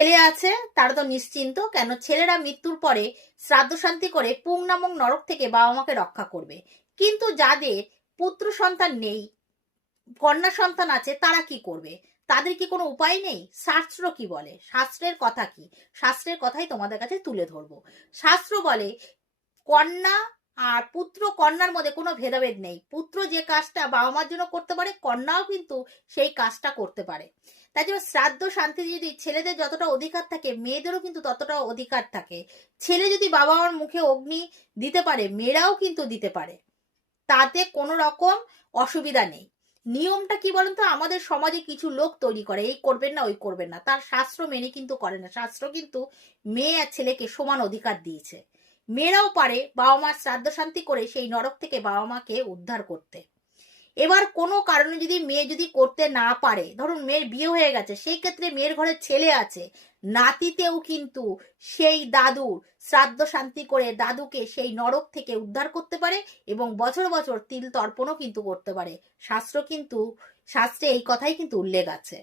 ছেলে আছে তারা তো নিশ্চিন্ত, কেন ছেলেরা মৃত্যুর পরে শ্রাদ্ধ শান্তি করে পুং নামক নরক থেকে বাবা মাকে রক্ষা করবে। কিন্তু যাদের পুত্র সন্তান নেই, কন্যা সন্তান আছে, তারা কি করবে? তাদের কি কোনো উপায় নেই? শাস্ত্র কি বলে, শাস্ত্রের কথা কি, শাস্ত্রের কথাই তোমাদের কাছে তুলে ধরবো। শাস্ত্র বলে কন্যা আর পুত্র কন্যার মধ্যে কোনো ভেদাভেদ নেই। পুত্র যে কাজটা বাবা মার জন্য করতে পারে, কন্যাও কিন্তু সেই কাজটা করতে পারে। তাই জন্য শ্রাদ্ধ শান্তি যদি ছেলেদের যতটা অধিকার থাকে, মেয়েদেরও কিন্তু ততটা অধিকার থাকে। ছেলে যদি বাবা মার মুখে অগ্নি দিতে পারে, মেয়েরাও কিন্তু দিতে পারে, তাতে কোনো রকম অসুবিধা নেই। নিয়মটা কি বলেন তো, আমাদের সমাজে কিছু লোক তৈরি করে, এই করবেন না ওই করবেন না, তার শাস্ত্র মেনে কিন্তু করে না। শাস্ত্র কিন্তু মেয়ে আর ছেলেকে সমান অধিকার দিয়েছে। মেয়েরাও পারে বাবা মার শ্রাদ্ধ শান্তি করে সেই নরক থেকে বাবা মাকে উদ্ধার করতে। এবার কোনো কারণে যদি মেয়ে যদি করতে না পারে, ধরুন মেয়ের বিয়ে হয়ে গেছে, সেই ক্ষেত্রে মেয়ের ঘরে ছেলে আছে, নাতিতেও কিন্তু সেই দাদুর শ্রাদ্ধ শান্তি করে দাদুকে সেই নরক থেকে উদ্ধার করতে পারে এবং বছর বছর তিল তর্পণও কিন্তু করতে পারে। শাস্ত্রে এই কথাই কিন্তু উল্লেখ আছে।